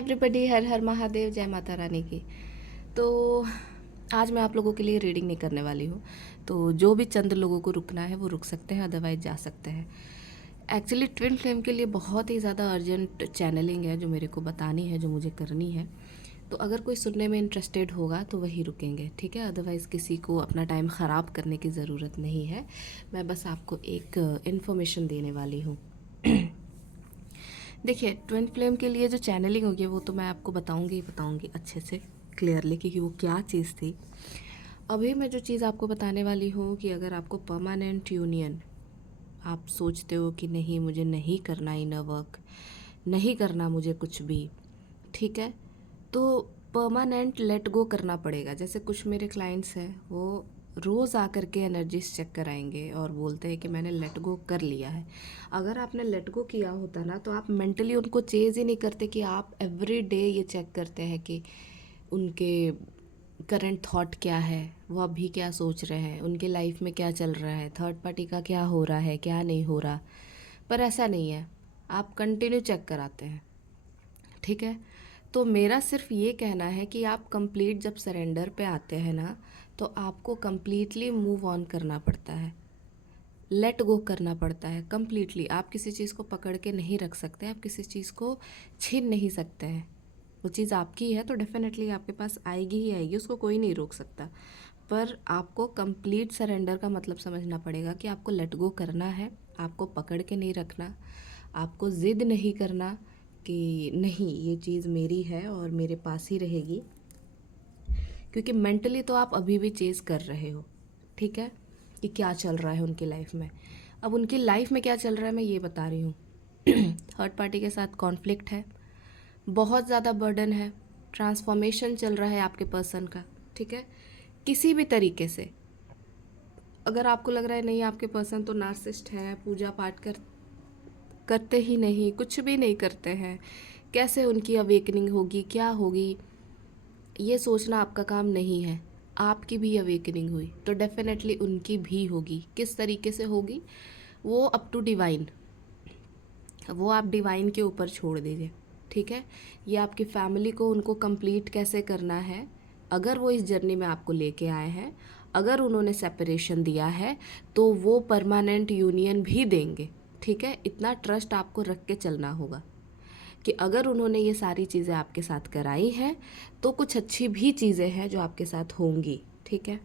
Everybody, हर हर महादेव, जय माता रानी की। तो आज मैं आप लोगों के लिए रीडिंग नहीं करने वाली हूँ। तो जो भी चंद लोगों को रुकना है वो रुक सकते हैं, अदरवाइज जा सकते हैं। एक्चुअली ट्विन फ्लेम के लिए बहुत ही ज़्यादा अर्जेंट चैनलिंग है जो मेरे को बतानी है, जो मुझे करनी है। तो अगर कोई सुनने में इंटरेस्टेड होगा तो वही रुकेंगे, ठीक है। अदरवाइज़ किसी को अपना टाइम ख़राब करने की ज़रूरत नहीं है। मैं बस आपको एक इन्फॉर्मेशन देने वाली हूँ। देखिए, ट्विन फ्लेम के लिए जो चैनलिंग होगी वो तो मैं आपको बताऊंगी अच्छे से, क्लियरली, कि वो क्या चीज़ थी। अभी मैं जो चीज़ आपको बताने वाली हूँ कि अगर आपको परमानेंट यूनियन, आप सोचते हो कि नहीं मुझे नहीं करना इनर वर्क, नहीं करना मुझे कुछ भी, ठीक है, तो परमानेंट लेट गो करना पड़ेगा। जैसे कुछ मेरे क्लाइंट्स हैं, वो रोज़ आकर के एनर्जीज चेक कराएंगे और बोलते हैं कि मैंने लेट गो कर लिया है। अगर आपने लेट गो किया होता ना तो आप मेंटली उनको चेज़ ही नहीं करते कि आप एवरी डे ये चेक करते हैं कि उनके करंट थॉट क्या है, वो अभी क्या सोच रहे हैं, उनके लाइफ में क्या चल रहा है, थर्ड पार्टी का क्या हो रहा है, क्या नहीं हो रहा। पर ऐसा नहीं है, आप कंटिन्यू चेक कराते हैं, ठीक है। तो मेरा सिर्फ ये कहना है कि आप कंप्लीट जब सरेंडर पे आते हैं ना, तो आपको कंप्लीटली मूव ऑन करना पड़ता है, लेट गो करना पड़ता है कंप्लीटली। आप किसी चीज़ को पकड़ के नहीं रख सकते, आप किसी चीज़ को छीन नहीं सकते हैं। वो चीज़ आपकी है तो डेफिनेटली आपके पास आएगी ही आएगी, उसको कोई नहीं रोक सकता। पर आपको कंप्लीट सरेंडर का मतलब समझना पड़ेगा कि आपको लेट गो करना है, आपको पकड़ के नहीं रखना, आपको ज़िद नहीं करना कि नहीं ये चीज़ मेरी है और मेरे पास ही रहेगी, क्योंकि मेंटली तो आप अभी भी चेज़ कर रहे हो, ठीक है, कि क्या चल रहा है उनकी लाइफ में। अब उनकी लाइफ में क्या चल रहा है मैं ये बता रही हूँ। थर्ड पार्टी के साथ कॉन्फ्लिक्ट है, बहुत ज़्यादा बर्डन है, ट्रांसफॉर्मेशन चल रहा है आपके पर्सन का, ठीक है, किसी भी तरीके से। अगर आपको लग रहा है नहीं आपके पर्सन तो नार्सिसिस्ट है, पूजा पाठ करते ही नहीं, कुछ भी नहीं करते हैं, कैसे उनकी अवेकनिंग होगी, क्या होगी, ये सोचना आपका काम नहीं है। आपकी भी अवेकनिंग हुई तो डेफिनेटली उनकी भी होगी। किस तरीके से होगी वो अप टू डिवाइन, वो आप डिवाइन के ऊपर छोड़ दीजिए, ठीक है। ये आपकी फैमिली को उनको कंप्लीट कैसे करना है, अगर वो इस जर्नी में आपको लेके आए हैं, अगर उन्होंने सेपरेशन दिया है तो वो परमानेंट यूनियन भी देंगे, ठीक है। इतना ट्रस्ट आपको रख के चलना होगा कि अगर उन्होंने ये सारी चीज़ें आपके साथ कराई हैं तो कुछ अच्छी भी चीज़ें हैं जो आपके साथ होंगी, ठीक है।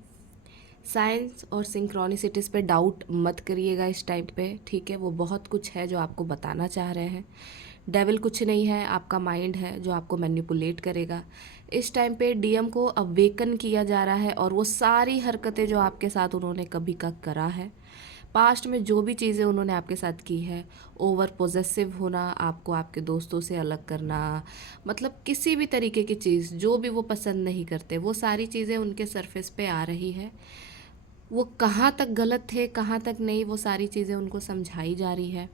साइंस और सिंक्रोनिसिटीज़ पे डाउट मत करिएगा इस टाइम पे, ठीक है। वो बहुत कुछ है जो आपको बताना चाह रहे हैं। डेविल कुछ नहीं है, आपका माइंड है जो आपको मैनिपुलेट करेगा। इस टाइम पे डीएम को अवेकन किया जा रहा है और वो सारी हरकतें जो आपके साथ उन्होंने कभी का करा है, पास्ट में जो भी चीज़ें उन्होंने आपके साथ की है, ओवर पोजेसिव होना, आपको आपके दोस्तों से अलग करना, मतलब किसी भी तरीके की चीज़ जो भी वो पसंद नहीं करते, वो सारी चीज़ें उनके सरफेस पे आ रही है। वो कहाँ तक गलत थे कहाँ तक नहीं, वो सारी चीज़ें उनको समझाई जा रही है।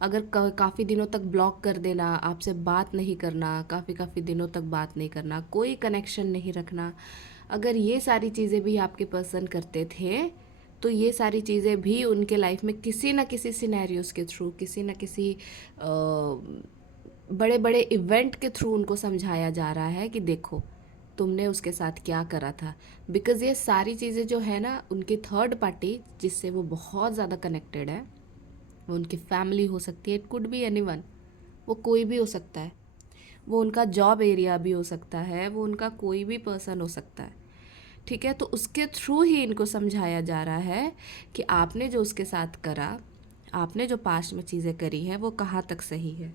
अगर काफ़ी दिनों तक ब्लॉक कर देना, आपसे बात नहीं करना, काफ़ी दिनों तक बात नहीं करना, कोई कनेक्शन नहीं रखना, अगर ये सारी चीज़ें भी आपके पर्सन करते थे तो ये सारी चीज़ें भी उनके लाइफ में किसी न किसी सिनेरियोस के थ्रू, किसी न किसी बड़े बड़े इवेंट के थ्रू उनको समझाया जा रहा है कि देखो तुमने उसके साथ क्या करा था। बिकॉज़ ये सारी चीज़ें जो है ना, उनकी थर्ड पार्टी जिससे वो बहुत ज़्यादा कनेक्टेड है, वो उनकी फैमिली हो सकती है, इट कुड बी एनीवन, वो कोई भी हो सकता है, वो उनका जॉब एरिया भी हो सकता है, वो उनका कोई भी पर्सन हो सकता है, ठीक है। तो उसके थ्रू ही इनको समझाया जा रहा है कि आपने जो उसके साथ करा, आपने जो पास्ट में चीज़ें करी हैं वो कहाँ तक सही है।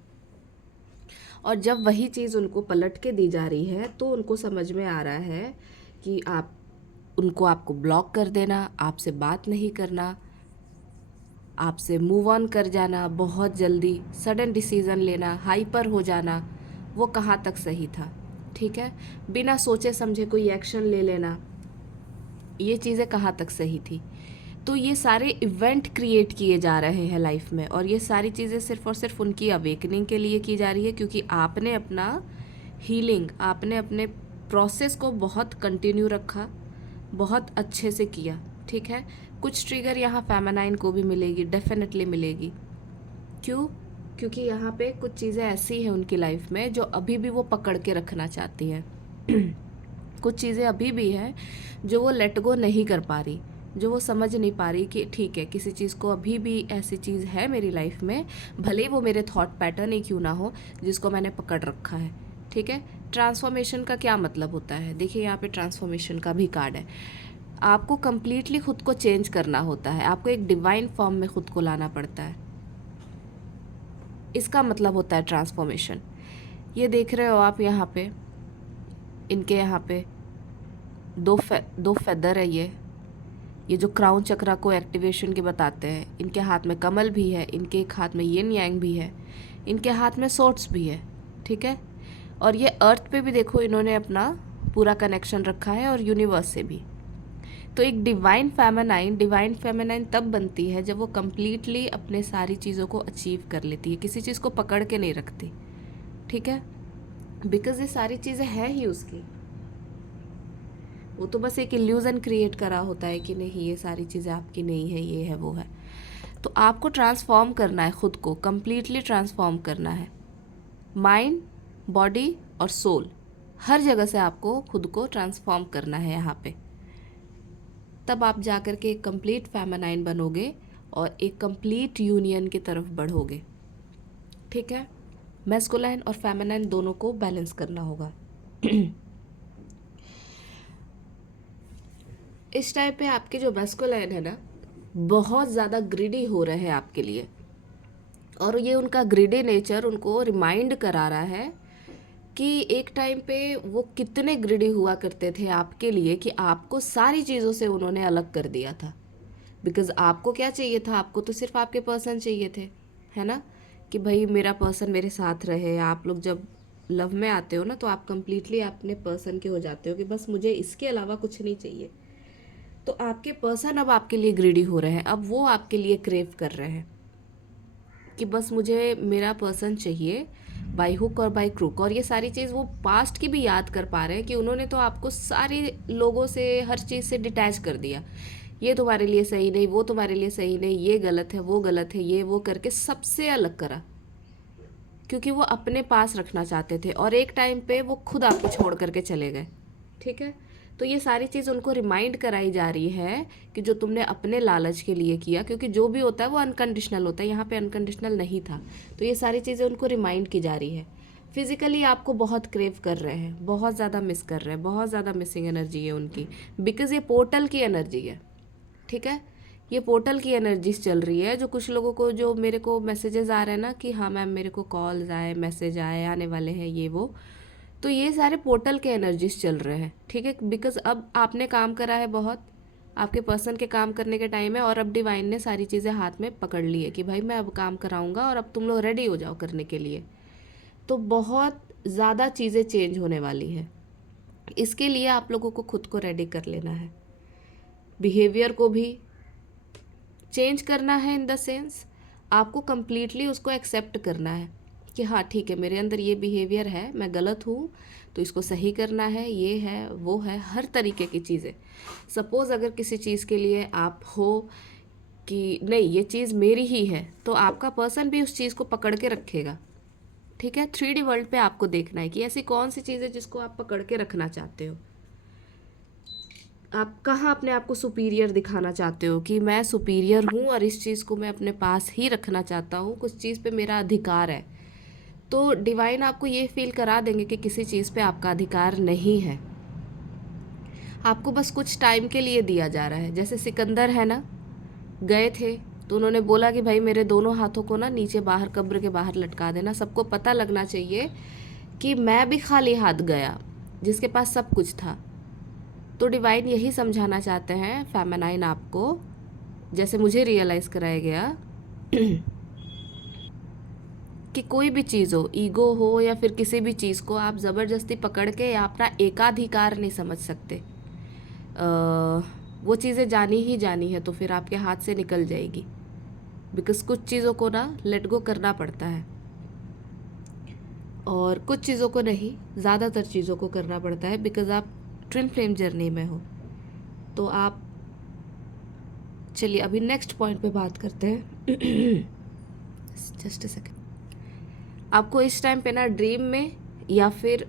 और जब वही चीज़ उनको पलट के दी जा रही है तो उनको समझ में आ रहा है कि आपको ब्लॉक कर देना, आपसे बात नहीं करना, आपसे मूव ऑन कर जाना, बहुत जल्दी सडन डिसीज़न लेना, हाइपर हो जाना, वो कहाँ तक सही था, ठीक है। बिना सोचे समझे कोई एक्शन ले लेना, ये चीज़ें कहाँ तक सही थी। तो ये सारे इवेंट क्रिएट किए जा रहे हैं लाइफ में, और ये सारी चीज़ें सिर्फ़ और सिर्फ उनकी अवेकनिंग के लिए की जा रही है, क्योंकि आपने अपना हीलिंग, आपने अपने प्रोसेस को बहुत कंटिन्यू रखा, बहुत अच्छे से किया, ठीक है। कुछ ट्रिगर यहाँ फेमिनाइन को भी मिलेगी, डेफिनेटली मिलेगी। क्यों? क्योंकि यहाँ पे कुछ चीज़ें ऐसी हैं उनकी लाइफ में जो अभी भी वो पकड़ के रखना चाहती हैं। कुछ चीज़ें अभी भी हैं जो वो लेट गो नहीं कर पा रही, जो वो समझ नहीं पा रही कि ठीक है, किसी चीज़ को अभी भी ऐसी चीज़ है मेरी लाइफ में, भले ही वो मेरे थॉट पैटर्न ही क्यों ना हो, जिसको मैंने पकड़ रखा है। ठीक है। ट्रांसफॉर्मेशन का क्या मतलब होता है? देखिए यहाँ पे ट्रांसफॉर्मेशन का भी कार्ड है। आपको कम्प्लीटली खुद को चेंज करना होता है, आपको एक डिवाइन फॉर्म में खुद को लाना पड़ता है। इसका मतलब होता है ट्रांसफॉर्मेशन। ये देख रहे हो आप यहाँ पे, इनके यहाँ पे दो फेदर है। ये जो क्राउन चक्रा को एक्टिवेशन के बताते हैं। इनके हाथ में कमल भी है, इनके एक हाथ में यिन यांग भी है, इनके हाथ में सोर्ड्स भी है। ठीक है। और ये अर्थ पे भी देखो इन्होंने अपना पूरा कनेक्शन रखा है, और यूनिवर्स से भी। तो एक डिवाइन फेमिनाइन तब बनती है जब वो कम्प्लीटली अपने सारी चीज़ों को अचीव कर लेती है, किसी चीज़ को पकड़ के नहीं रखती। ठीक है। बिकॉज ये सारी चीज़ें हैं ही उसकी, वो तो बस एक इल्यूज़न क्रिएट करा होता है कि नहीं ये सारी चीज़ें आपकी नहीं है, ये है वो है। तो आपको ट्रांसफॉर्म करना है, खुद को कम्प्लीटली ट्रांसफॉर्म करना है। माइंड, बॉडी और सोल, हर जगह से आपको खुद को ट्रांसफॉर्म करना है यहाँ पे। तब आप जा कर के एक कंप्लीट फेमिनाइन बनोगे और एक कंप्लीट यूनियन की तरफ बढ़ोगे। ठीक है। मैस्कुलाइन और फेमिनाइन दोनों को बैलेंस करना होगा। इस टाइम पे आपके जो मैस्कुलाइन है ना, बहुत ज़्यादा ग्रीडी हो रहे हैं आपके लिए, और ये उनका ग्रीडी नेचर उनको रिमाइंड करा रहा है कि एक टाइम पे वो कितने ग्रीडी हुआ करते थे आपके लिए, कि आपको सारी चीज़ों से उन्होंने अलग कर दिया था। बिकॉज़ आपको क्या चाहिए था? आपको तो सिर्फ आपके पर्सन चाहिए थे, है ना, कि भाई मेरा पर्सन मेरे साथ रहे। आप लोग जब लव में आते हो ना, तो आप कंप्लीटली अपने पर्सन के हो जाते हो कि बस मुझे इसके अलावा कुछ नहीं चाहिए। तो आपके पर्सन अब आपके लिए ग्रीडी हो रहे हैं, अब वो आपके लिए क्रेव कर रहे हैं कि बस मुझे मेरा पर्सन चाहिए, बाई हुक और बाई क्रूक। और ये सारी चीज़ वो पास्ट की भी याद कर पा रहे हैं कि उन्होंने तो आपको सारे लोगों से, हर चीज़ से डिटैच कर दिया। ये तुम्हारे लिए सही नहीं, वो तुम्हारे लिए सही नहीं, ये गलत है, वो गलत है, ये वो करके सबसे अलग करा, क्योंकि वो अपने पास रखना चाहते थे। और एक टाइम पे वो खुद आपको छोड़ करके चले गए। ठीक है। तो ये सारी चीज़ उनको रिमाइंड कराई जा रही है कि जो तुमने अपने लालच के लिए किया, क्योंकि जो भी होता है वो अनकंडीशनल होता है, यहाँ पे अनकंडीशनल नहीं था। तो ये सारी चीज़ें उनको रिमाइंड की जा रही है। फिजिकली आपको बहुत क्रेव कर रहे हैं, बहुत ज़्यादा मिस कर रहे हैं, बहुत ज़्यादा मिसिंग एनर्जी है उनकी, बिकॉज़ ये पोर्टल की एनर्जी है। ठीक है। ये पोर्टल की एनर्जीज चल रही है। जो कुछ लोगों को, जो मेरे को मैसेजेस आ रहे हैं ना कि हाँ मैम मेरे को कॉल्स आए, मैसेज आए, आने वाले हैं, ये वो, तो ये सारे पोर्टल के एनर्जीज चल रहे हैं। ठीक है। बिकॉज अब आपने काम करा है बहुत, आपके पर्सन के काम करने के टाइम है, और अब डिवाइन ने सारी चीज़ें हाथ में पकड़ ली है कि भाई मैं अब काम कराऊंगा और अब तुम लोग रेडी हो जाओ करने के लिए। तो बहुत ज़्यादा चीज़ें चेंज होने वाली है। इसके लिए आप लोगों को खुद को रेडी कर लेना है, बिहेवियर को भी चेंज करना है। इन द सेंस आपको कम्प्लीटली उसको एक्सेप्ट करना है कि हाँ ठीक है, मेरे अंदर ये बिहेवियर है, मैं गलत हूँ, तो इसको सही करना है, ये है वो है, हर तरीके की चीज़ें। सपोज़ अगर किसी चीज़ के लिए आप हो कि नहीं ये चीज़ मेरी ही है, तो आपका पर्सन भी उस चीज़ को पकड़ के रखेगा। ठीक है। 3D वर्ल्ड पे आपको देखना है कि ऐसी कौन सी चीज़ है जिसको आप पकड़ के रखना चाहते हो। आप कहाँ अपने आप को सुपीरियर दिखाना चाहते हो कि मैं सुपीरियर हूँ और इस चीज़ को मैं अपने पास ही रखना चाहता हूँ, कुछ चीज़ पे मेरा अधिकार है। तो डिवाइन आपको ये फील करा देंगे कि किसी चीज़ पे आपका अधिकार नहीं है, आपको बस कुछ टाइम के लिए दिया जा रहा है। जैसे सिकंदर है ना, गए थे तो उन्होंने बोला कि भाई मेरे दोनों हाथों को ना नीचे बाहर, कब्र के बाहर लटका देना, सबको पता लगना चाहिए कि मैं भी खाली हाथ गया जिसके पास सब कुछ था। तो डिवाइन यही समझाना चाहते हैं फेमिनाइन आपको, जैसे मुझे रियलाइज़ कराया गया कि कोई भी चीज़ हो, ईगो हो या फिर किसी भी चीज़ को आप ज़बरदस्ती पकड़ के या अपना एकाधिकार नहीं समझ सकते। वो चीज़ें जानी ही जानी है तो फिर आपके हाथ से निकल जाएगी। बिकॉज़ कुछ चीज़ों को ना लेट गो करना पड़ता है, और कुछ चीज़ों को नहीं, ज़्यादातर चीज़ों को करना पड़ता है। बिकॉज़ आप ट्विन फ्लेम जर्नी में हो। तो आप, चलिए अभी नेक्स्ट पॉइंट पे बात करते हैं। Just a second. आपको इस टाइम पे ना ड्रीम में या फिर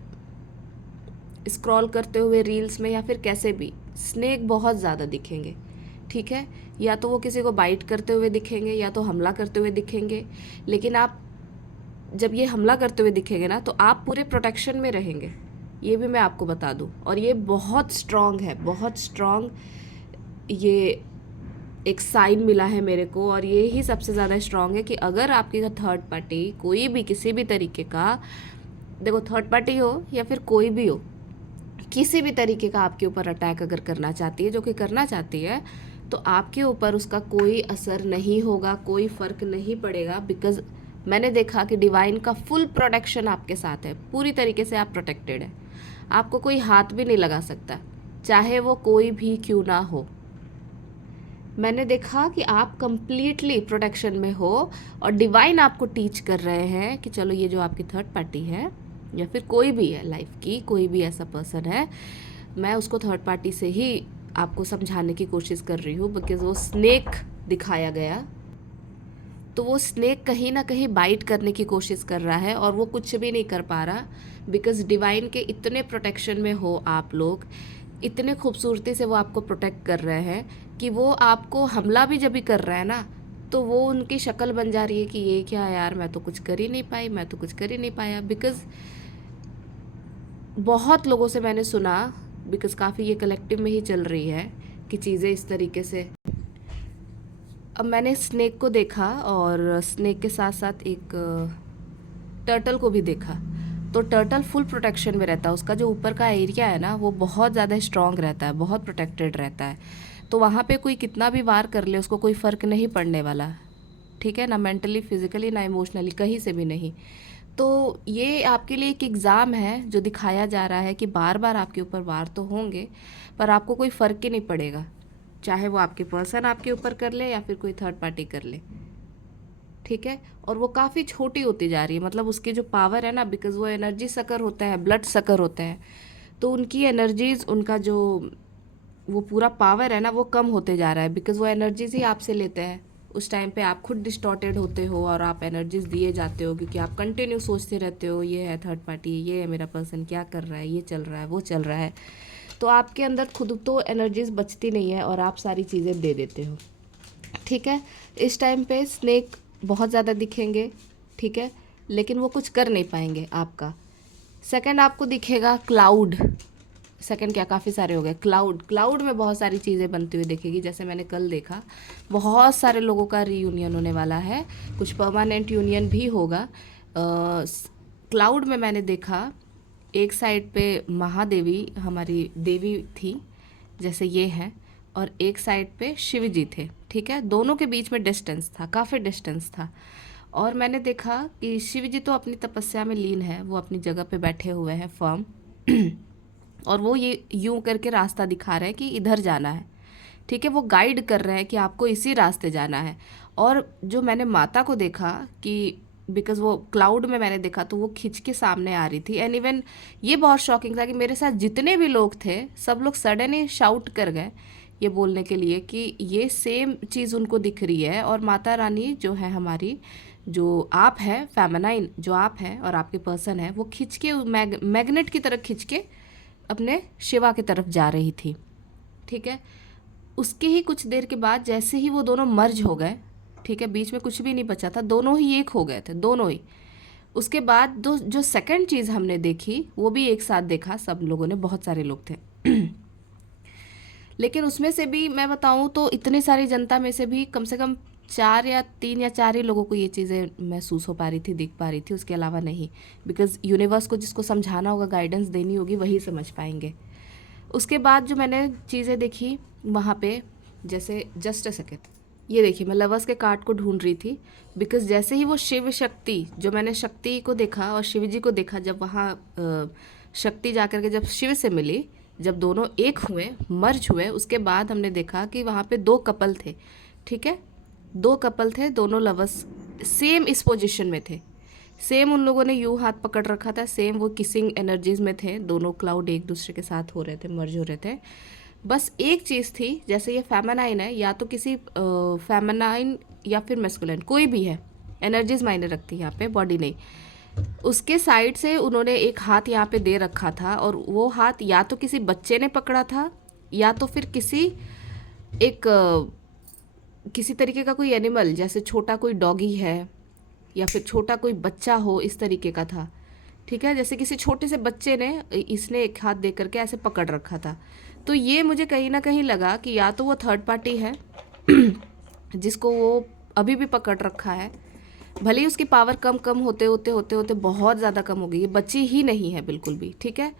स्क्रॉल करते हुए रील्स में या फिर कैसे भी स्नेक बहुत ज़्यादा दिखेंगे, ठीक है। या तो वो किसी को बाइट करते हुए दिखेंगे या तो हमला करते हुए दिखेंगे। लेकिन आप जब ये हमला करते हुए दिखेंगे ना तो आप पूरे प्रोटेक्शन में रहेंगे, ये भी मैं आपको बता दूं। और ये बहुत स्ट्रांग है, बहुत स्ट्रांग ये एक साइन मिला है मेरे को। और ये ही सबसे ज़्यादा स्ट्रांग है कि अगर आपकी थर्ड पार्टी कोई भी किसी भी तरीके का, देखो थर्ड पार्टी हो या फिर कोई भी हो, किसी भी तरीके का आपके ऊपर अटैक अगर करना चाहती है, जो कि करना चाहती है, तो आपके ऊपर उसका कोई असर नहीं होगा, कोई फ़र्क नहीं पड़ेगा। बिकॉज मैंने देखा कि डिवाइन का फुल प्रोटेक्शन आपके साथ है, पूरी तरीके से आप प्रोटेक्टेड है। आपको कोई हाथ भी नहीं लगा सकता, चाहे वो कोई भी क्यों ना हो। मैंने देखा कि आप कंप्लीटली प्रोटेक्शन में हो और डिवाइन आपको टीच कर रहे हैं कि चलो ये जो आपकी थर्ड पार्टी है या फिर कोई भी है लाइफ की, कोई भी ऐसा पर्सन है, मैं उसको थर्ड पार्टी से ही आपको समझाने की कोशिश कर रही हूँ। बिकॉज वो स्नेक दिखाया गया, तो वो स्नेक कहीं ना कहीं बाइट करने की कोशिश कर रहा है और वो कुछ भी नहीं कर पा रहा। बिकॉज डिवाइन के इतने प्रोटेक्शन में हो आप लोग, इतने खूबसूरती से वो आपको प्रोटेक्ट कर रहे हैं कि वो आपको हमला भी जब भी कर रहा है ना, तो वो उनकी शक्ल बन जा रही है कि ये क्या यार, मैं तो कुछ कर ही नहीं पाई, मैं तो कुछ कर ही नहीं पाया। बिकॉज बहुत लोगों से मैंने सुना, बिकॉज काफ़ी ये कलेक्टिव में ही चल रही है कि चीज़ें इस तरीके से। अब मैंने स्नेक को देखा और स्नेक के साथ साथ एक टर्टल को भी देखा। तो टर्टल फुल प्रोटेक्शन में रहता है, उसका जो ऊपर का एरिया है ना वो बहुत ज़्यादा स्ट्रॉन्ग रहता है, बहुत प्रोटेक्टेड रहता है। तो वहाँ पे कोई कितना भी वार कर ले उसको कोई फ़र्क नहीं पड़ने वाला, ठीक है ना, मेंटली, फिजिकली, ना इमोशनली, कहीं से भी नहीं। तो ये आपके लिए एक एग्ज़ाम है जो दिखाया जा रहा है कि बार बार आपके ऊपर वार तो होंगे पर आपको कोई फ़र्क ही नहीं पड़ेगा, चाहे वो आपके पर्सन आपके ऊपर कर ले या फिर कोई थर्ड पार्टी कर ले, ठीक है। और वो काफ़ी छोटी होती जा रही है, मतलब उसकी जो पावर है ना, बिकॉज वो एनर्जी सकर होते हैं, ब्लड सकर होते हैं, तो उनकी एनर्जीज, उनका जो वो पूरा पावर है ना वो कम होते जा रहा है। बिकॉज वो एनर्जीज ही आपसे लेते हैं। उस टाइम पे आप खुद डिस्टॉर्टेड होते हो और आप एनर्जीज दिए जाते हो, क्योंकि आप कंटिन्यू सोचते रहते हो ये है थर्ड पार्टी, ये है मेरा पर्सन, क्या कर रहा है, ये चल रहा है, वो चल रहा है। तो आपके अंदर खुद तो एनर्जीज बचती नहीं है और आप सारी चीज़ें दे देते हो, ठीक है। इस टाइम पे स्नेक बहुत ज़्यादा दिखेंगे, ठीक है, लेकिन वो कुछ कर नहीं पाएंगे आपका। सेकंड आपको दिखेगा क्लाउड। सेकंड क्या, काफ़ी सारे हो गए। क्लाउड, क्लाउड में बहुत सारी चीज़ें बनती हुई दिखेगी। जैसे मैंने कल देखा, बहुत सारे लोगों का रीयूनियन होने वाला है, कुछ परमानेंट यूनियन भी होगा। क्लाउड में मैंने देखा एक साइड पे महादेवी हमारी देवी थी, जैसे ये है, और एक साइड पे शिव जी थे, ठीक है। दोनों के बीच में डिस्टेंस था, काफ़ी डिस्टेंस था। और मैंने देखा कि शिव जी तो अपनी तपस्या में लीन है, वो अपनी जगह पे बैठे हुए हैं फर्म और वो ये यूं करके रास्ता दिखा रहे हैं कि इधर जाना है, ठीक है। वो गाइड कर रहे हैं कि आपको इसी रास्ते जाना है। और जो मैंने माता को देखा कि बिकॉज वो क्लाउड में मैंने देखा तो वो खिंच के सामने आ रही थी। एंड इवन ये बहुत शॉकिंग था कि मेरे साथ जितने भी लोग थे सब लोग सडन ही शाउट कर गए ये बोलने के लिए कि ये सेम चीज़ उनको दिख रही है। और माता रानी जो है हमारी, जो आप है फेमिनाइन, जो आप है और आपके पर्सन है, वो खिंच के मैग्नेट की तरह खिंच के अपने शिवा की तरफ जा रही थी, ठीक है। उसके ही कुछ देर के बाद जैसे ही वो दोनों मर्ज हो गए, ठीक है, बीच में कुछ भी नहीं बचा था, दोनों ही एक हो गए थे, दोनों ही। उसके बाद दो जो सेकंड चीज़ हमने देखी वो भी एक साथ देखा सब लोगों ने, बहुत सारे लोग थे लेकिन उसमें से भी मैं बताऊं तो इतनी सारी जनता में से भी कम से कम 3 या 4 ही लोगों को ये चीज़ें महसूस हो पा रही थी, दिख पा रही थी, उसके अलावा नहीं। बिकॉज यूनिवर्स को जिसको समझाना होगा, गाइडेंस देनी होगी, वही समझ पाएंगे। उसके बाद जो मैंने चीज़ें देखी वहाँ पे, जैसे जस्ट अ सेकेंड, ये देखिए मैं लवर्स के कार्ड को ढूंढ रही थी। बिकॉज जैसे ही वो शिव शक्ति, जो मैंने शक्ति को देखा और शिव जी को देखा, जब वहाँ शक्ति जा कर के जब शिव से मिली, जब दोनों एक हुए, मर्ज हुए, उसके बाद हमने देखा कि वहाँ पे 2 कपल थे, ठीक है। 2 कपल थे, दोनों लवर्स सेम इस पोजीशन में थे, सेम उन लोगों ने यूँ हाथ पकड़ रखा था, सेम वो किसिंग एनर्जीज में थे, दोनों क्लाउड एक दूसरे के साथ हो रहे थे, मर्ज हो रहे थे। बस एक चीज़ थी, जैसे ये फेमिनाइन है, या तो किसी फेमिनाइन या फिर मैस्कुलिन, कोई भी है, एनर्जीज मायने रखती है यहाँ पे, बॉडी नहीं। उसके साइड से उन्होंने एक हाथ यहाँ पे दे रखा था, और वो हाथ या तो किसी बच्चे ने पकड़ा था, या तो फिर एक किसी तरीके का कोई एनिमल, जैसे छोटा कोई डॉगी है या फिर छोटा कोई बच्चा हो, इस तरीके का था। ठीक है, जैसे किसी छोटे से बच्चे ने इसने एक हाथ दे करके ऐसे पकड़ रखा था। तो ये मुझे कहीं ना कहीं लगा कि या तो वो थर्ड पार्टी है जिसको वो अभी भी पकड़ रखा है, भले ही उसकी पावर कम कम होते होते होते होते बहुत ज़्यादा कम हो गई है, बची ही नहीं है बिल्कुल भी। ठीक है,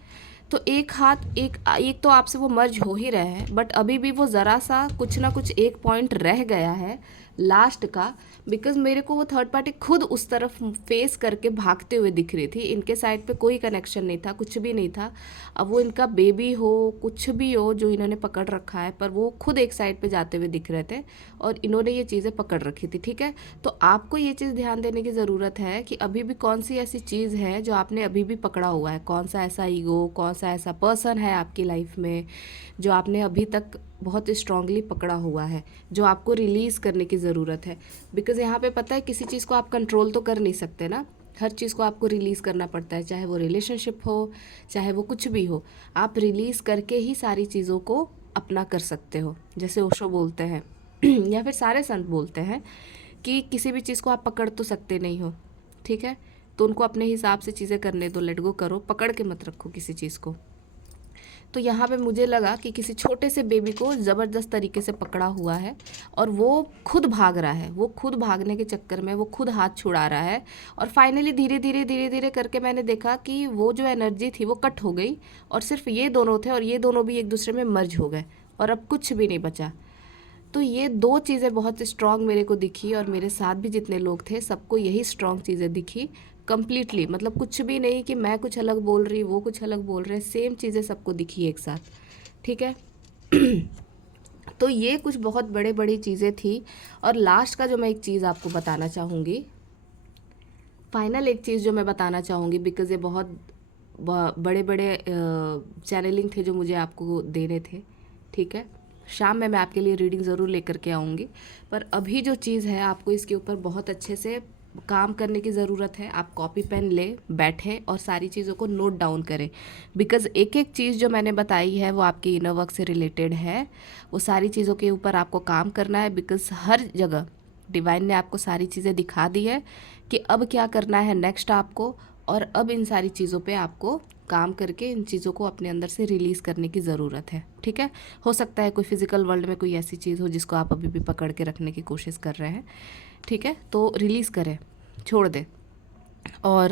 तो एक हाथ एक एक तो आपसे वो मर्ज हो ही रहे हैं, बट अभी भी वो ज़रा सा कुछ ना कुछ एक पॉइंट रह गया है लास्ट का। बिकॉज मेरे को वो थर्ड पार्टी खुद उस तरफ फेस करके भागते हुए दिख रही थी, इनके साइड पे कोई कनेक्शन नहीं था, कुछ भी नहीं था। अब वो इनका बेबी हो, कुछ भी हो जो इन्होंने पकड़ रखा है, पर वो खुद एक साइड पे जाते हुए दिख रहे थे और इन्होंने ये चीज़ें पकड़ रखी थी। ठीक है, तो आपको ये चीज़ ध्यान देने की ज़रूरत है कि अभी भी कौन सी ऐसी चीज़ है जो आपने अभी भी पकड़ा हुआ है, कौन सा ऐसा ईगो, कौन सा ऐसा पर्सन है आपकी लाइफ में जो आपने अभी तक बहुत स्ट्रांगली पकड़ा हुआ है, जो आपको रिलीज़ करने की ज़रूरत है। बिकॉज़ यहाँ पे पता है किसी चीज़ को आप कंट्रोल तो कर नहीं सकते ना, हर चीज़ को आपको रिलीज़ करना पड़ता है, चाहे वो रिलेशनशिप हो, चाहे वो कुछ भी हो। आप रिलीज़ करके ही सारी चीज़ों को अपना कर सकते हो। जैसे ओशो बोलते हैं या फिर सारे संत बोलते हैं कि किसी भी चीज़ को आप पकड़ तो सकते नहीं हो। ठीक है, तो उनको अपने हिसाब से चीज़ें करने दो, लेट गो करो, पकड़ के मत रखो किसी चीज़ को। तो यहाँ पे मुझे लगा कि किसी छोटे से बेबी को ज़बरदस्त तरीके से पकड़ा हुआ है और वो खुद भाग रहा है, वो खुद भागने के चक्कर में वो खुद हाथ छुड़ा रहा है। और फाइनली धीरे धीरे धीरे धीरे करके मैंने देखा कि वो जो एनर्जी थी वो कट हो गई, और सिर्फ ये दोनों थे और ये दोनों भी एक दूसरे में मर्ज हो गए और अब कुछ भी नहीं बचा। तो ये दो चीज़ें बहुत स्ट्रांग मेरे को दिखी, और मेरे साथ भी जितने लोग थे सबको यही स्ट्रांग चीज़ें दिखी कम्प्लीटली। मतलब कुछ भी नहीं कि मैं कुछ अलग बोल रही, वो कुछ अलग बोल रहे, सेम चीज़ें सबको दिखी एक साथ। ठीक है तो ये कुछ बहुत बड़े बड़ी चीज़ें थी। और लास्ट का जो मैं एक चीज़ आपको बताना चाहूँगी, फाइनल एक चीज़ जो मैं बताना चाहूँगी, बिकॉज़ ये बहुत बड़े बड़े चैनलिंग थे जो मुझे आपको देने थे। ठीक है, शाम में मैं आपके लिए रीडिंग ज़रूर लेकर के आऊँगी, पर अभी जो चीज़ है आपको इसके ऊपर बहुत अच्छे से काम करने की ज़रूरत है। आप कॉपी पेन ले बैठें और सारी चीज़ों को नोट डाउन करें, बिकॉज़ एक एक चीज़ जो मैंने बताई है वो आपके इनर वर्क से रिलेटेड है। वो सारी चीज़ों के ऊपर आपको काम करना है, बिकॉज़ हर जगह डिवाइन ने आपको सारी चीज़ें दिखा दी है कि अब क्या करना है नेक्स्ट आपको, और अब इन सारी चीज़ों पे आपको काम करके इन चीज़ों को अपने अंदर से रिलीज़ करने की ज़रूरत है। ठीक है, हो सकता है कोई फिज़िकल वर्ल्ड में कोई ऐसी चीज़ हो जिसको आप अभी भी पकड़ के रखने की कोशिश कर रहे हैं। ठीक है, तो रिलीज़ करें, छोड़ दें। और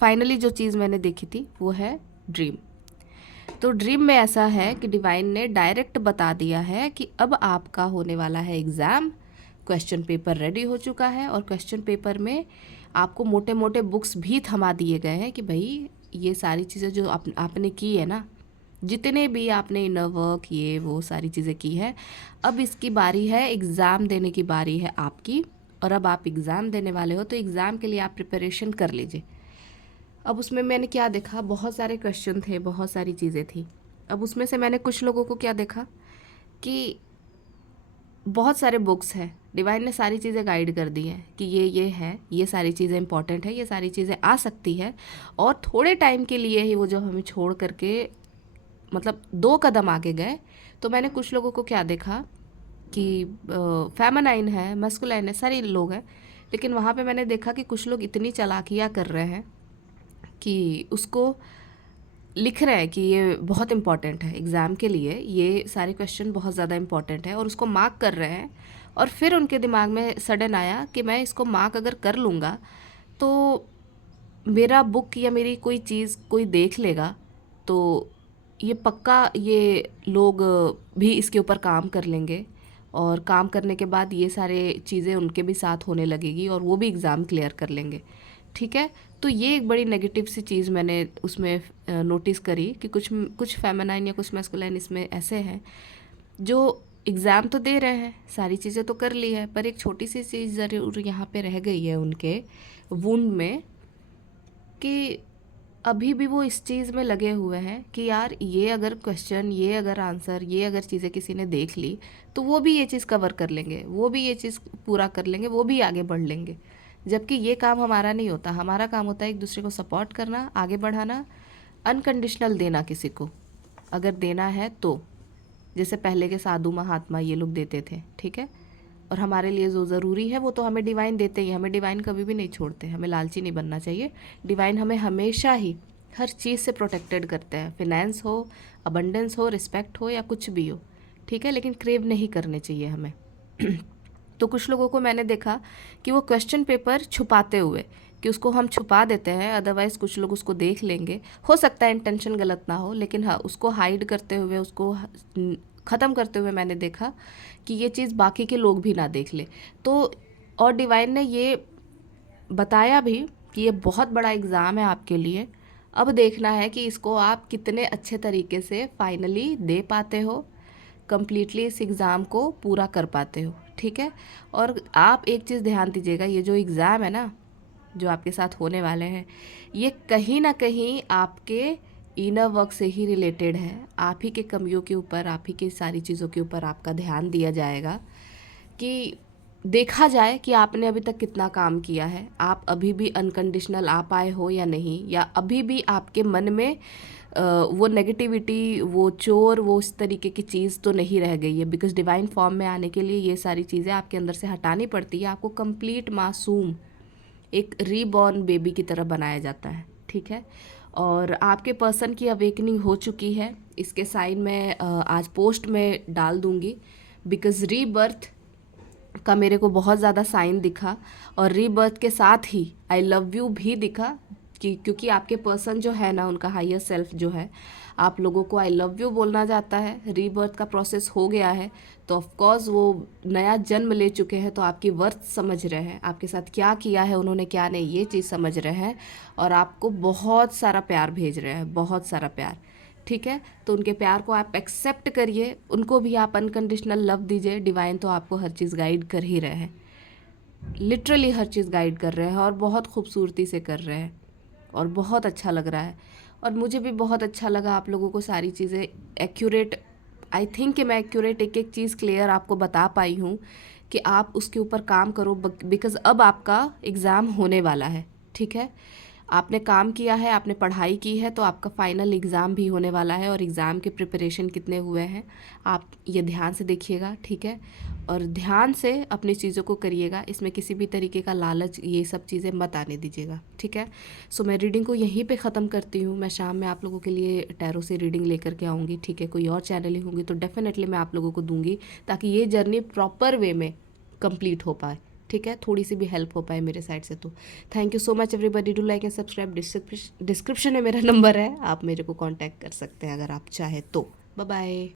फाइनली जो चीज़ मैंने देखी थी वो है ड्रीम। तो ड्रीम में ऐसा है कि डिवाइन ने डायरेक्ट बता दिया है कि अब आपका होने वाला है एग्ज़ाम, क्वेश्चन पेपर रेडी हो चुका है, और क्वेश्चन पेपर में आपको मोटे मोटे बुक्स भी थमा दिए गए हैं कि भाई ये सारी चीज़ें जो आपने की है ना, जितने भी आपने इनर वर्क ये वो सारी चीज़ें की है, अब इसकी बारी है, एग्ज़ाम देने की बारी है आपकी। और अब आप एग्ज़ाम देने वाले हो, तो एग्ज़ाम के लिए आप प्रिपरेशन कर लीजिए। अब उसमें मैंने क्या देखा, बहुत सारे क्वेश्चन थे, बहुत सारी चीज़ें थी। अब उसमें से मैंने कुछ लोगों को क्या देखा कि बहुत सारे बुक्स हैं, डिवाइन ने सारी चीज़ें गाइड कर दी हैं कि ये है, ये सारी चीज़ें इंपॉर्टेंट है, ये सारी चीज़ें आ सकती है, और थोड़े टाइम के लिए ही वो जो हमें छोड़ करके मतलब 2 कदम आगे गए। तो मैंने कुछ लोगों को क्या देखा कि फेमिनाइन है, मस्कुलाइन है, सारे लोग हैं, लेकिन वहाँ पे मैंने देखा कि कुछ लोग इतनी चालाकियाँ कर रहे हैं कि उसको लिख रहे हैं कि ये बहुत इम्पॉर्टेंट है एग्ज़ाम के लिए, ये सारे क्वेश्चन बहुत ज़्यादा इम्पॉर्टेंट है, और उसको मार्क कर रहे हैं। और फिर उनके दिमाग में सडन आया कि मैं इसको मार्क अगर कर लूँगा तो मेरा बुक या मेरी कोई चीज़ कोई देख लेगा, तो ये पक्का ये लोग भी इसके ऊपर काम कर लेंगे, और काम करने के बाद ये सारे चीज़ें उनके भी साथ होने लगेगी और वो भी एग्ज़ाम क्लियर कर लेंगे। ठीक है, तो ये एक बड़ी नेगेटिव सी चीज़ मैंने उसमें नोटिस करी कि कुछ कुछ फेमिनाइन या कुछ मैस्कुलाइन इसमें ऐसे हैं जो एग्ज़ाम तो दे रहे हैं, सारी चीज़ें तो कर ली है, पर एक छोटी सी चीज़ ज़रूर यहाँ पे रह गई है उनके वुंड में, कि अभी भी वो इस चीज़ में लगे हुए हैं कि यार ये अगर क्वेश्चन, ये अगर आंसर, ये अगर चीज़ें किसी ने देख ली तो वो भी ये चीज़ कवर कर लेंगे, वो भी ये चीज़ पूरा कर लेंगे, वो भी आगे बढ़ लेंगे। जबकि ये काम हमारा नहीं होता। हमारा काम होता है एक दूसरे को सपोर्ट करना, आगे बढ़ाना, अनकंडीशनल देना किसी को, अगर देना है तो, जैसे पहले के साधु महात्मा ये लोग देते थे, ठीक है। और हमारे लिए जो ज़रूरी है वो तो हमें डिवाइन देते ही, हमें डिवाइन कभी भी नहीं छोड़ते, हमें लालची नहीं बनना चाहिए। डिवाइन हमें हमेशा ही हर चीज़ से प्रोटेक्टेड करते हैं, फिनेंस हो, अबंडेंस हो, रिस्पेक्ट हो या कुछ भी हो, ठीक है, लेकिन क्रेव नहीं करने चाहिए हमें। तो कुछ लोगों को मैंने देखा कि वो क्वेश्चन पेपर छुपाते हुए, कि उसको हम छुपा देते हैं, अदरवाइज़ कुछ लोग उसको देख लेंगे, हो सकता है इंटेंशन गलत ना हो, लेकिन हाँ उसको हाइड करते हुए, उसको ख़त्म करते हुए मैंने देखा कि ये चीज़ बाकी के लोग भी ना देख ले। तो और डिवाइन ने ये बताया भी कि ये बहुत बड़ा एग्ज़ाम है आपके लिए, अब देखना है कि इसको आप कितने अच्छे तरीके से फाइनली दे पाते हो, कम्प्लीटली इस एग्ज़ाम को पूरा कर पाते हो, ठीक है। और आप एक चीज़ ध्यान दीजिएगा, ये जो एग्ज़ाम है ना, जो आपके साथ होने वाले हैं, ये कहीं ना कहीं आपके इनर वर्क से ही रिलेटेड है। आप ही के कमियों के ऊपर, आप ही की सारी चीज़ों के ऊपर आपका ध्यान दिया जाएगा, कि देखा जाए कि आपने अभी तक कितना काम किया है, आप अभी भी अनकंडीशनल आ पाए हो या नहीं, या अभी भी आपके मन में वो नेगेटिविटी, वो चोर, वो उस तरीके की चीज़ तो नहीं रह गई है। बिकॉज डिवाइन फॉर्म में आने के लिए ये सारी चीज़ें आपके अंदर से हटानी पड़ती है। आपको कंप्लीट मासूम, एक रीबॉर्न बेबी की तरह बनाया जाता है, ठीक है। और आपके पर्सन की अवेकनिंग हो चुकी है, इसके साइन मैं आज पोस्ट में डाल दूँगी। बिकॉज रीबर्थ का मेरे को बहुत ज़्यादा साइन दिखा, और रीबर्थ के साथ ही आई लव यू भी दिखा, कि क्योंकि आपके पर्सन जो है ना, उनका हायर सेल्फ जो है, आप लोगों को आई लव यू बोलना चाहता है। रीबर्थ का प्रोसेस हो गया है, तो ऑफ कोर्स वो नया जन्म ले चुके हैं, तो आपकी वर्थ समझ रहे हैं, आपके साथ क्या किया है उन्होंने, क्या नहीं, ये चीज़ समझ रहे हैं, और आपको बहुत सारा प्यार भेज रहे हैं, बहुत सारा प्यार, ठीक है। तो उनके प्यार को आप एक्सेप्ट करिए, उनको भी आप अनकंडीशनल लव दीजिए। डिवाइन तो आपको हर चीज़ गाइड कर ही रहे हैं, लिटरली हर चीज़ गाइड कर रहे हैं, और बहुत खूबसूरती से कर रहे हैं, और बहुत अच्छा लग रहा है। और मुझे भी बहुत अच्छा लगा आप लोगों को सारी चीज़ें एक्यूरेट, आई थिंक कि मैं एक्यूरेट एक एक चीज़ क्लियर आपको बता पाई हूँ, कि आप उसके ऊपर काम करो। बिकॉज़ अब आपका एग्ज़ाम होने वाला है, ठीक है। आपने काम किया है, आपने पढ़ाई की है, तो आपका फाइनल एग्ज़ाम भी होने वाला है, और एग्ज़ाम के प्रिपरेशन कितने हुए हैं आप ये ध्यान से देखिएगा, ठीक है। और ध्यान से अपनी चीज़ों को करिएगा, इसमें किसी भी तरीके का लालच, ये सब चीज़ें मत आने दीजिएगा, ठीक है। सो मैं रीडिंग को यहीं पे ख़त्म करती हूँ। मैं शाम में आप लोगों के लिए टैरो से रीडिंग लेकर के आऊँगी, ठीक है। कोई और चैनलिंग होंगी तो डेफिनेटली मैं आप लोगों को दूँगी, ताकि ये जर्नी प्रॉपर वे में कंप्लीट हो पाए, ठीक है, थोड़ी सी भी हेल्प हो पाए मेरे साइड से। तो thank you so much everybody, do like and subscribe. Description में मेरा नंबर है, आप मेरे को कांटेक्ट कर सकते हैं अगर आप चाहे तो। Bye bye.